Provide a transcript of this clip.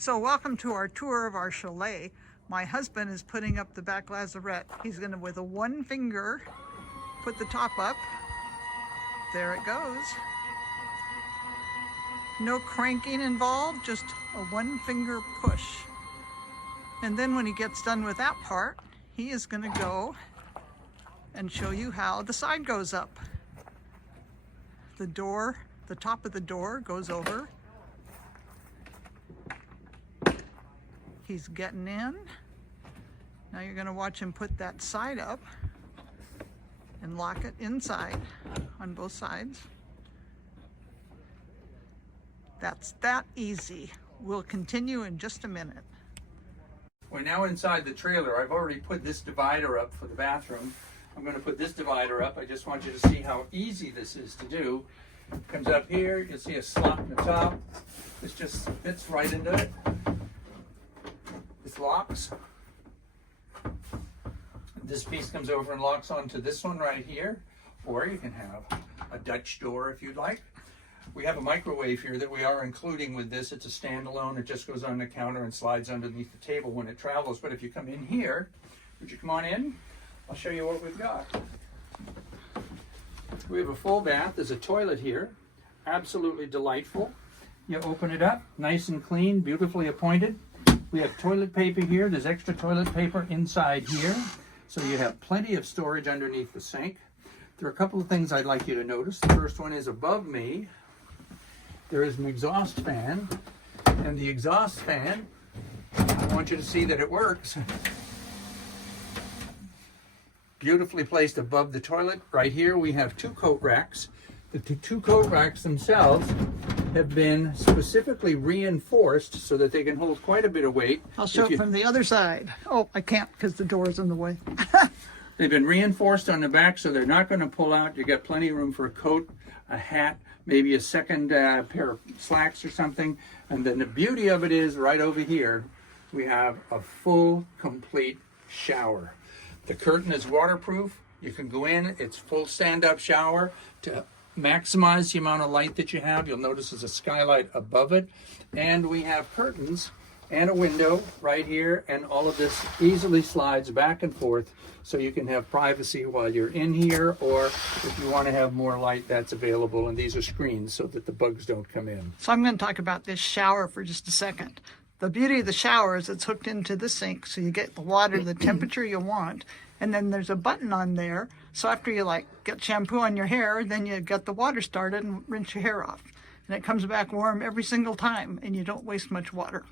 So welcome to our tour of our chalet. My husband is putting up the back lazarette. He's going to, with a one finger, put the top up. There it goes. No cranking involved, just a one finger push. And then when he gets done with that part, he is going to go and show you how the side goes up. The door, the top of the door goes over. He's getting in. Now you're going to watch him put that side up and lock it inside on both sides. That's that easy. We'll continue in just a minute. We're now inside the trailer. I've already put this divider up for the bathroom. I'm going to put this divider up. I just want you to see how easy this is to do. Comes up here, you'll see a slot in the top. This just fits right into it. This locks. This piece comes over and locks onto this one right here, or you can have a Dutch door if you'd like. We have a microwave here that we are including with this. It's a standalone. It just goes on the counter and slides underneath the table when it travels. But if you come in here, would you come on in? I'll show you what we've got. We have a full bath. There's a toilet here. Absolutely delightful. You open it up, nice and clean, beautifully appointed. We have toilet paper here. There's extra toilet paper inside here. So you have plenty of storage underneath the sink. There are a couple of things I'd like you to notice. The first one is above me, there is an exhaust fan. And the exhaust fan, I want you to see that it works. Beautifully placed above the toilet. Right here we have two coat racks. The two coat racks themselves have been specifically reinforced so that they can hold quite a bit of weight. I'll show it from the other side. Oh, I can't because the door is in the way. They've been reinforced on the back so they're not going to pull out. You got plenty of room for a coat, a hat, maybe a second pair of slacks or something. And then the beauty of it is right over here, we have a full, complete shower. The curtain is waterproof. You can go in, it's full stand-up shower to maximize the amount of light that you have. You'll notice there's a skylight above it. And we have curtains and a window right here, and all of this easily slides back and forth so you can have privacy while you're in here, or if you want to have more light, that's available. And these are screens so that the bugs don't come in. So I'm going to talk about this shower for just a second. The beauty of the shower is it's hooked into the sink, so you get the water the temperature you want. And then there's a button on there, so after you get shampoo on your hair, then you get the water started and rinse your hair off. And it comes back warm every single time, and you don't waste much water.